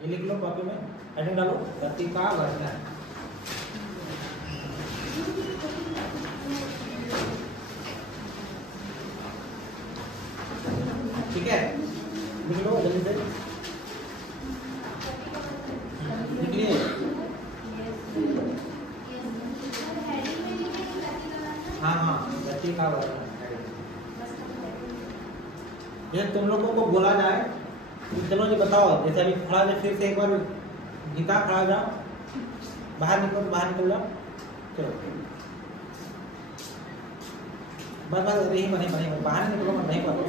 ये लिख लो कॉपी में, हेडिंग डालो गति का वर्णन। ठीक है, लिख लो जल्दी से, लिखिए। हाँ, गति का वर्णन। ये तुम लोगों को बोला जाए, चलो जी बताओ, जैसे अभी खड़ा जाए, फिर से एक बार गीता खड़ा जाओ, बाहर निकलो, बाहर निकल जाओ, चलो बस बस यही बने बाहर निकलो, मत नहीं पढ़ो,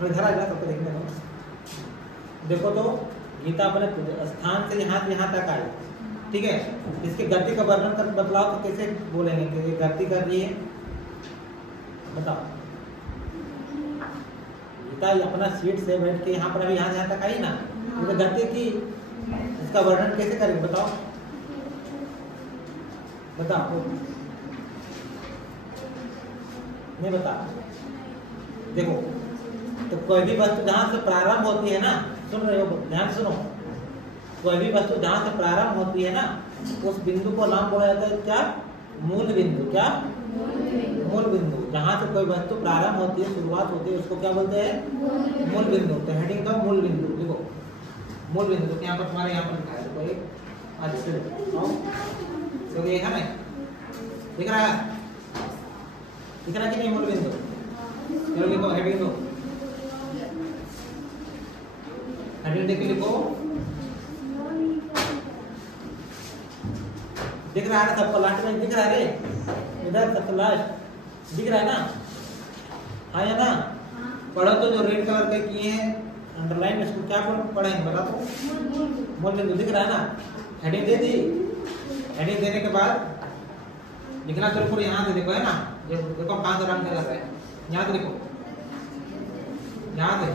थोड़ी इधर आ जाओ, सबको देखने दो। देखो तो गीता अपने स्थान से यहाँ तक आई, ठीक है। इसके गति का वर्णन कर बतलाओ तो कैसे बोलेंगे कि ये गति कर रही है, बताओ। गीता अपना सीट से बैठ के यहाँ पर अभी यहाँ तक आई ना, तो गति की इसका वर्णन कैसे करेंगे, बताओ बताओ, नहीं बता। देखो तो कोई भी वस्तु जहाँ से प्रारंभ होती है ना, सुन रहे हो, ध्यान सुनो, कोई भी वस्तु जहाँ से प्रारंभ होती है ना, उस बिंदु को नाम बोला जाता है क्या, मूल बिंदु। क्या, मूल बिंदु। जहाँ से कोई वस्तु प्रारंभ होती है, शुरुआत होती है, उसको क्या बोलते हैं, मूल बिंदु। तो हेडिंग का मूल बिंदु, देखो मूल बिंदु। तो यहाँ पर तुम्हारे यहाँ पर लिखा है, देखो एक अच्छे तो ये है ना, दिख रहा है, दिख रहा है कि नहीं मूल बिंदु। चलो लिखो हेडिंग दो, हेडिंग देख के लिखो, दिख रहा है ना सबको, लास्ट में दिख रहा है रे, इधर सबको लास्ट दिख रहा है ना, हाँ या ना। पढ़ो तो जो रेड कलर के किए हैं अंडरलाइन, इसको क्या पढ़ेंगे बता तो, मूल बिंदु दिख रहा है ना। हेडिंग दे दी, हेडिंग देने के बाद लिखना तो पूरे यहाँ से देखो, है ना, देखो 5 रंग कर रहा है, यहाँ से देखो, यहाँ से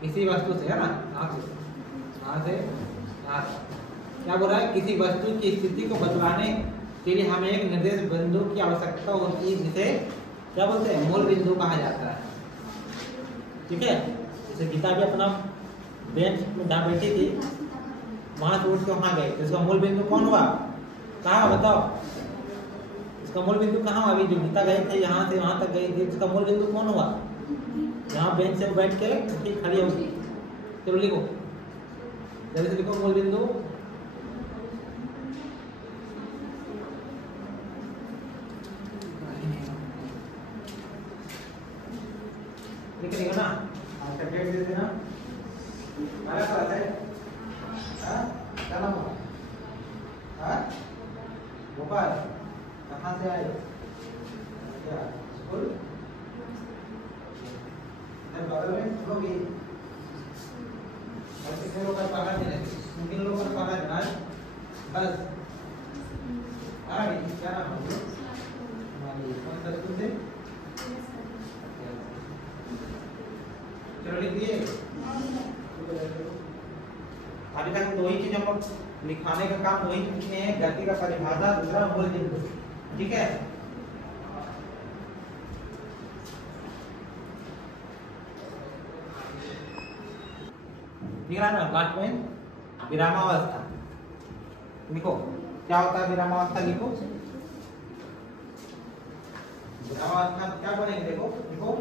किसी वस्तु से, है ना, यहाँ से क्या बोल रहा है, किसी वस्तु की स्थिति को बतलाने के लिए हमें एक निर्देश बिंदु की आवश्यकता होती है, जिसे क्या बोलते हैं, मूल बिंदु कहा जाता है। ठीक है, जैसे गीता भी अपना बेंच में जहाँ बैठी थी, वहां से उठ के वहां गए, तो इसका मूल बिंदु कौन हुआ, कहाँ बताओ, इसका मूल बिंदु कहाँ हुआ। अभी जो गीता गए थे यहाँ से वहां तक गई थी, इसका मूल बिंदु कौन हुआ, यहाँ बेंच से बैठ के खड़ी होगी। चलो लिखो जल्दी से लिखो मूल बिंदु। लिख रही हो ना, आपका डेट दे देना, हमारा क्लास है, क्या नाम हुआ, भोपाल, कहाँ से आए, क्या स्कूल, बगल में लोग ही कितने लोग का पढ़ा देना, 3 लोगों का पढ़ा देना बस। क्या नाम है हमारी, कौन सा स्कूल से, चलो लिख दिए। अभी तक दो ही चीज हम लोग लिखाने का काम वही किए हैं, गति का परिभाषा, दूसरा मूल बिंदु। ठीक है, लिख रहा ना लास्ट में विरामावस्था, लिखो क्या होता है विरामावस्था, लिखो विरामावस्था क्या बनेगी, देखो लिखो,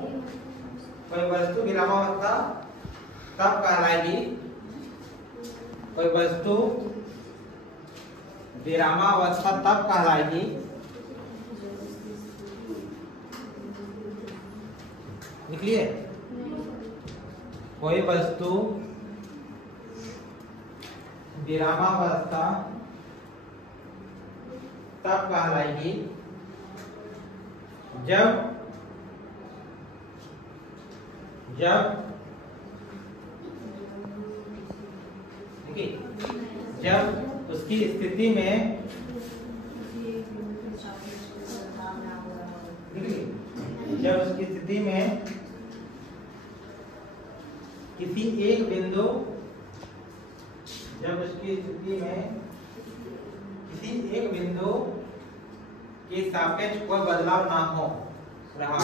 कोई वस्तु विरामावस्था तब कहलाएगी, कोई वस्तु विरामावस्था तब कहलाएगी लिख लिए, कोई वस्तु विरामावस्था तब कहलाएगी जब उसकी स्थिति में किसी एक बिंदु, जब उसकी स्थिति में किसी एक बिंदु के सापेक्ष कोई बदलाव ना हो रहा,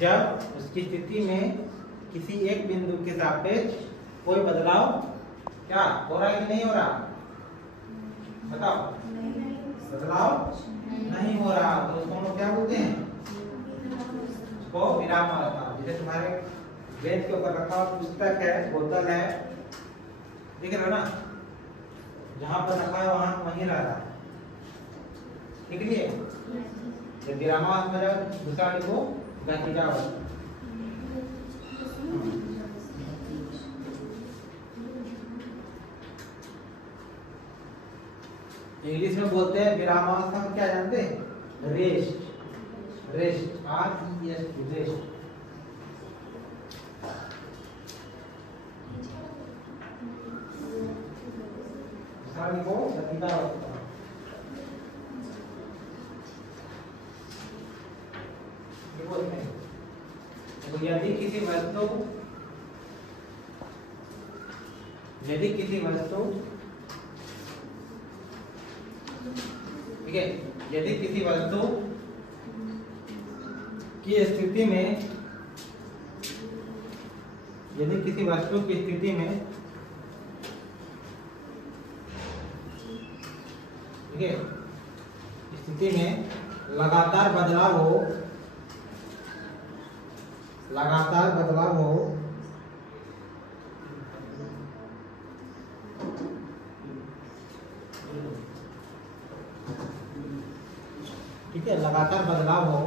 जब उसकी स्थिति में किसी एक बिंदु के सापेक्ष कोई बदलाव क्या हो रहा है कि नहीं हो रहा? बताओ। बदलाव नहीं हो रहा तो उसको हम लोग क्या बोलते हैं? उसको विरामावस्था। जैसे तुम्हारे बेंच के ऊपर रखा हुआ पुस्तक है, बोतल है, दिख रहा है ना? जहां पर रखा है वहां वहीं रह रहा है, ठीक है? जब विरामावस्था में जाओ दूसरा लिखो गतिजावस्था। इंग्लिश में बोलते हैं विरामावस्था में, क्या जानते हैं? रेस्ट। Rest, REST, rest. को गतिजावस्था। ये बोलते हैं तो यदि किसी वस्तु ठीक है, यदि किसी वस्तु की स्थिति में ठीक है, स्थिति में लगातार बदलाव हो ठीक है, लगातार बदलाव हो,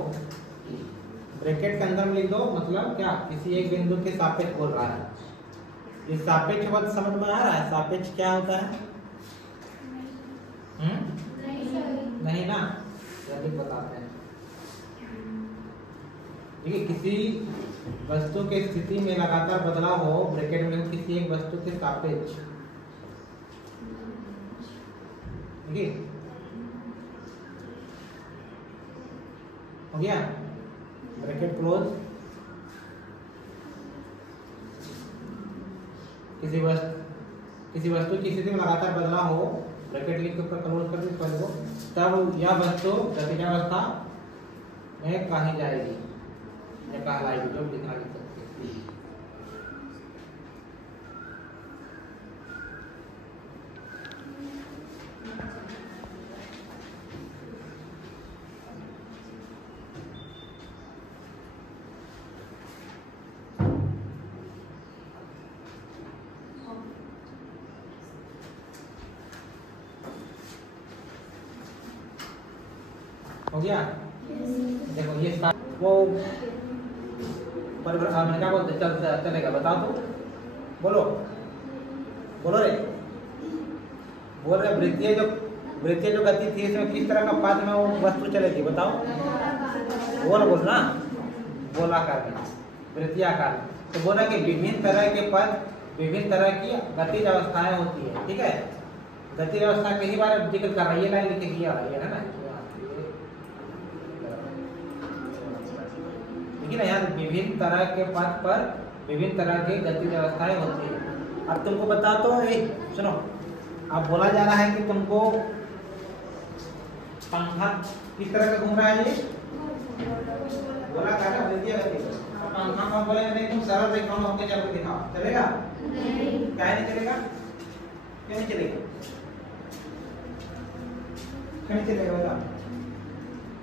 ब्रैकेट के अंदर में लिख दो, मतलब क्या? किसी एक बिंदु के सापेक्ष बोल रहा है। ये सापेक्ष बात समझ में आ रहा है? सापेक्ष क्या होता है? नहीं ना, जल्दी बताते हैं। ठीक है, किसी वस्तु के स्थिति में लगातार बदलाव हो, ब्रैकेट में किसी एक वस्तु के सापेक्ष, ठीक है, हो गया? Bracket close. किसी वस्तु की स्थिति में लगातार बदलाव हो, ब्रैकेट लिख कर क्लोज कर दो पहले को, तब यह वस्तु गतिजावस्था में कही जाएगी या कहलाएगी, जो लिखना लिख सकते हैं। हो गया? देखो ये वो मैं क्या बोलते चलेगा? बताओ तो, बोलो रे। बोल रहे वृत्तीय जो गति थी इसमें किस तरह का पथ में वो वस्तु चलेगी? बताओ। बोलना गोलाकार में, वृत्तीयाकार। तो बोला कि विभिन्न तरह के पथ, विभिन्न तरह की गतिज अवस्थाएं होती है, ठीक है? गतिज अवस्था के ही बारे में जिक्र कर रहा है, ये लाइन लिखे किया है ना, लेकिन यहाँ विभिन्न तरह के पथ पर विभिन्न तरह की गतिज अवस्थाएं होती है। अब तुमको बता तो सुनो, अब बोला जा रहा है कि तुमको पंखा किस तरह का घूम रहा है? ये बोला क्या वृत्तीय गति। पंखा को बोले नहीं, तुम सरल रेखाओं में होके चल के दिखाओ, चलेगा? क्या नहीं चलेगा? क्यों नहीं चलेगा? क्यों नहीं चलेगा? बता।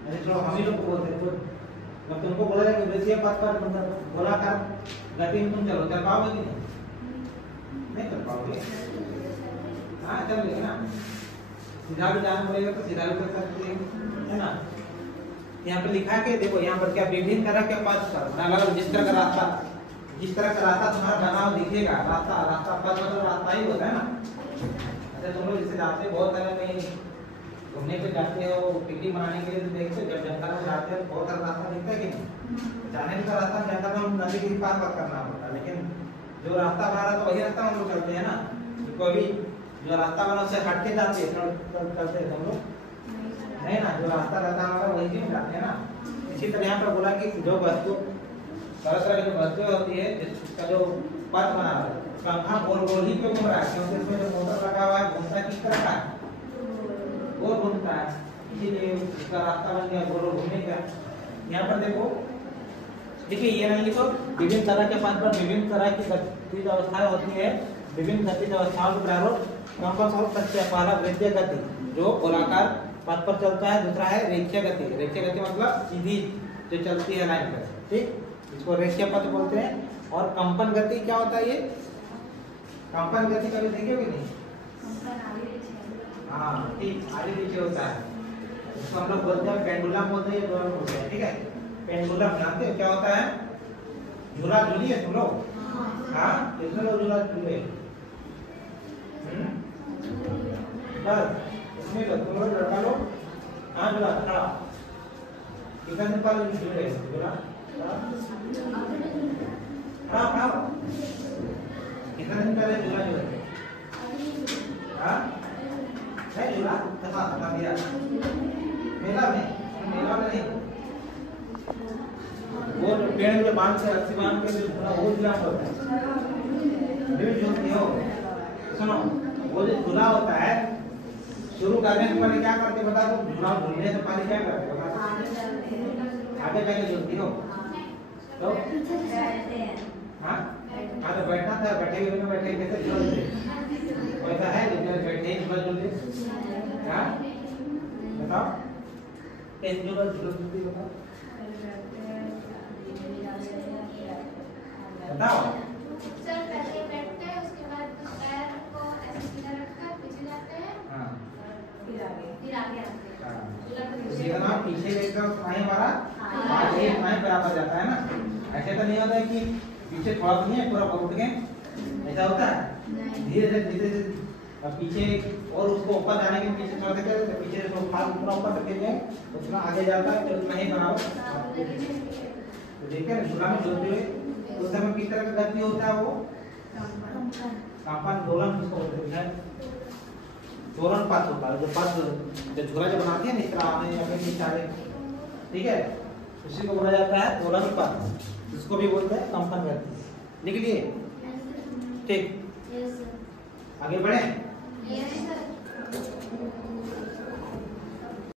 अरे चलो हम ही लोग को बोलते हैं, जब तुमको बोला जाए कि वृत्तीय पथ पर गोलाकार गति में तुम चलो, चल पाओगे कि नहीं चल पाओगे? हाँ चल लेगा ना, सीधा भी जाना पड़ेगा तो सीधा भी कर सकते हैं, है ना? यहाँ पे लिखा है कि देखो यहाँ पर क्या विभिन्न तरह के पथ पर, अलग जिस तरह का रास्ता तुम्हारा बना हुआ दिखेगा, रास्ता पथ मतलब रास्ता ही होता है ना। अच्छा तुम लोग जिससे जाते बहुत सारे कहीं घूमने पे जाते हो, पिकनिक मनाने के लिए, तो देखते हो जब जंगल में जाते हो बहुत सारा रास्ता दिखता है कि नहीं? जाने का रास्ता जंगल में नदी के पार करना पड़ता है, लेकिन जो रास्ता बना रहा तो वही रास्ता हम लोग चलते हैं ना। कोई भी जो रास्ता बना उससे हट के जाते हैं, चलते हैं हम लोग नहीं ना, जो रास्ता रहता है हमारा वही से जाते हैं ना। इसी तरह यहाँ पर बोला कि जो वस्तु तरह की जो वस्तुएं होती है जिसका जो पथ बना है, पंखा गोल गोल ही क्यों घूम रहा है? क्योंकि इसमें जो मोटर लगा हुआ है घूमता किस तरह का है? गोल घूमता है, इसीलिए इसका रास्ता बन गया गोल घूमने का। यहाँ पर देखो, देखिए ये नहीं लिखो विभिन्न तरह के पद पर विभिन्न तरह की गतिज अवस्थाएं होती है। विभिन्न गतिज अवस्थाओं के प्रारूप कंपास हो सकते हैं। पहला वृत्तीय गति जो गोलाकार पथ पर चलता है, दूसरा है रेखीय गति। रेखीय गति मतलब सीधी जो चलती है लाइन पर, ठीक, इसको रेखीय पथ बोलते हैं। और कंपन गति क्या होता है? ये कंपन गति कभी देखे कि नहीं? हाँ ठीक, आगे पीछे होता है, इसको हम लोग बोलते हैं पेंडुलम बोलते हैं, दोनों बोलते हैं, ठीक है। पेंडुलम जानते हो क्या होता है? झूला झूली है तुम लोग? हाँ, कितने लोग झूला झूले? बस इसमें तो तुम लोग लड़का लोग हाँ झूला खड़ा कितना दिन पहले झूले झूला खड़ा खड़ा कितना दिन पहले झूला झूले? हाँ है झूला बता दिया मेला में नहीं, वो पेड़ में बांध से रस्सी बांध के जो झूला वो झूला होता है। झूलती हो सुनो, वो जो झूला होता है शुरू करने से पहले क्या करते बता दो? झूला झूलने से पहले क्या करते बता? आगे जाके झूलती हो तो हाँ हाँ तो बैठना था, बैठे हुए बैठे कैसे झूलते? वैसा है जिधर बैठे झूला झूलते। हाँ बताओ कैसे झूला झूलती बताओ बताओ। सर पहले बैठते हैं, उसके बाद पैर को ऐसे सीधा रखकर पीछे जाते हैं। हाँ फिर आगे आते हैं। सीधा ना पीछे देखकर पाए हमारा हाथ एक पाए बराबर जाता है ना। ऐसे तो नहीं होता है कि पीछे थोड़ा तो नहीं है पूरा उठ के, ऐसा होता है? धीरे धीरे और पीछे और उसको ऊपर जाने के पीछे थोड़ा सा क्या पीछे तो हाथ पूरा ऊपर तक के उतना आगे जाता है तो उतना ही बनाओ। तो देखिए ना झूला में झूलते हुए उस समय किस तरह का गति होता है? वो कंपन दोलन किसको बोलते हैं? दोलन पथ होता है। जो पथ जो झूला जो बनाते हैं ना इस तरह में या फिर इशारे, ठीक है, उसी को बोला जाता है दोलन पथ। इसको भी बोलते हैं कंपन गति। लिख लिए? ठीक, आगे बढ़े।